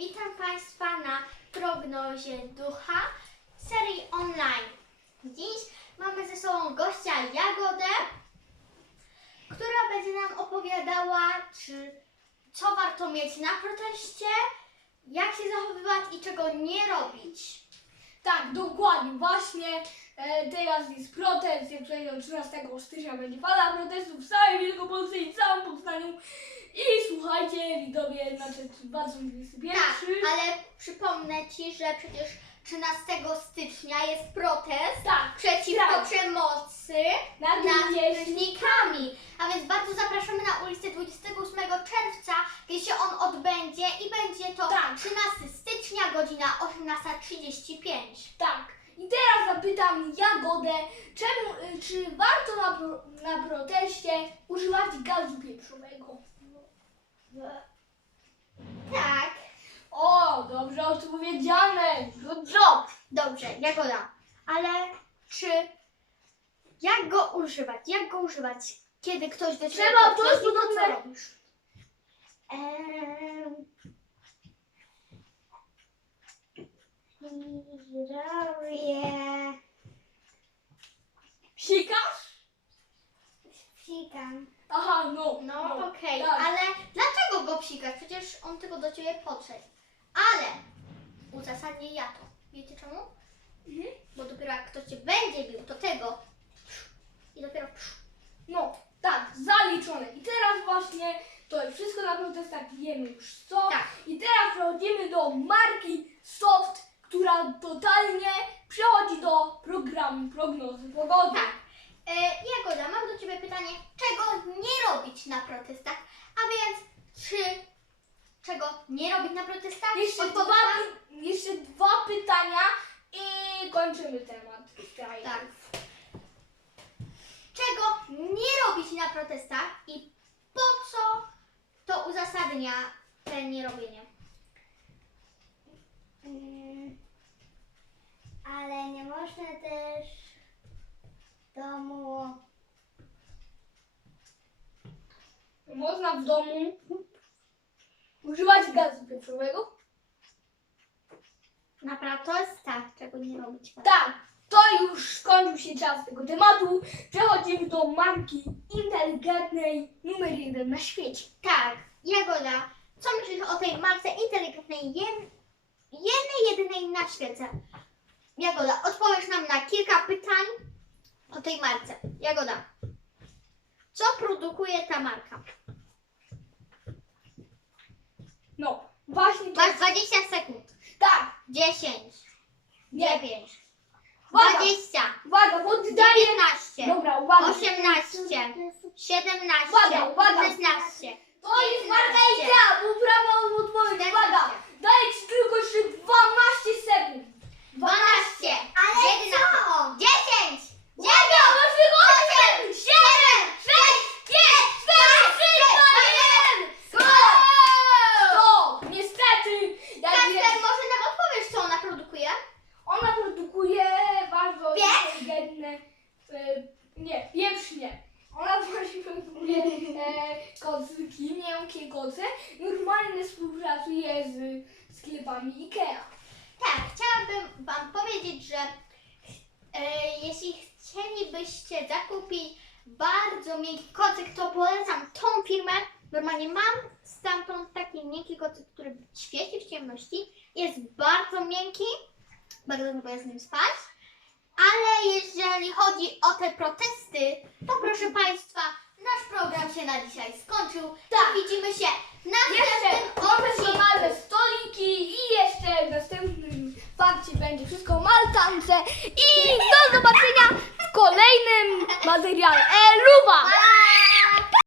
Witam Państwa na prognozie ducha serii online. Dziś mamy ze sobą gościa Jagodę, która będzie nam opowiadała, czy co warto mieć na proteście, jak się zachowywać i czego nie robić. Tak, dokładnie, właśnie e, teraz jest protest, jak od 13 stycznia będzie fala protestów w całej Wielkopolsce i całym Poznaniu. I słuchajcie, widzowie, znaczy 2021. Tak, ale przypomnę Ci, że przecież 13 stycznia jest protest Tak, przeciwko tak. przemocy nad nad rówieśnikami. A więc bardzo zapraszamy na ulicę 28 czerwca, gdzie się on odbędzie i będzie to Tak. 13 stycznia, godzina 18.35. Tak. Zapytam Jagodę, czemu, y, czy warto na, pro, na proteście używać gazu pieprzowego? Tak, O, dobrze odpowiedziane. Good job. dobrze, Jagoda. Ale czy jak go używać? Jak go używać? Kiedy ktoś do Ciebie Trzeba podchodzi, coś to co robisz? Ehm... Psikasz? Psikam. Aha, no. No, okej, tak. ale dlaczego go psikasz? Przecież on tylko do ciebie podszedł. Ale uzasadnię ja to. Wiecie czemu? Mhm. Bo dopiero jak ktoś cię będzie bił, to tego i dopiero No, tak, zaliczone. I teraz właśnie to jest wszystko na protestach, wiemy już co. Tak. I teraz przechodzimy do marki Soft, która totalnie przechodzi do programu prognozy pogody. tak. E, Jagoda, mam do ciebie pytanie, czego nie robić na protestach? A więc czy czego nie robić na protestach? Jeszcze dwa, py- jeszcze dwa pytania i kończymy temat. strajków. Tak. Czego nie robić na protestach i po co to uzasadnia te nierobienie? Mm, Ale nie można też w domu. Można w domu używać gazu pieprzowego? Na protestach czego nie robić? Tak, to już skończył się czas tego tematu. Przechodzimy do marki inteligentnej numer jeden na świecie. Tak, Jagoda, co myślisz o tej marce inteligentnej, jed, jednej, jedynej na świecie? Jagoda, odpowiesz nam na kilka pytań o tej marce. Jagoda, co produkuje ta marka? No, właśnie to Masz jest, 20 sekund. tak, 10, nie, 9, Uwaga. 20, uwaga, poddaję. 19, Dobra, uwaga. 18, 17, Uwaga, uwaga. 16, To jest marka IKEA, bo prawa odpowiedź. Uwaga, daję Ci tylko jeszcze 12 sekund. 12, Ale 11, co? 10, 9, Uwaga, masz tylko 8, 7, 6, 5, 4, 3, 2, 1. Stop! Niestety, jak Kasper, jest, może nam odpowiesz, co ona produkuje? ona produkuje bardzo Pieprz? inteligentne, e, nie, pieprz nie. Ona właśnie produkuje e, kocyki, miękkie koce. Normalnie współpracuje z sklepami IKEA. Tak, chciałabym Wam powiedzieć, że e, jeśli chcielibyście zakupić bardzo miękki kocyk, to polecam tą firmę. Normalnie mam stamtąd taki miękki kocyk, który świeci w ciemności. Jest bardzo miękki, bardzo lubię z nim spać. Ale jeżeli chodzi o te protesty, to proszę Państwa, nasz program się na dzisiaj skończył. Tak. Widzimy się Jeszcze następnym odcinku. profesjonalne stoliki i jeszcze w następnym fakcie będzie wszystko maltance i do zobaczenia w kolejnym materiale. E, luba! Bye!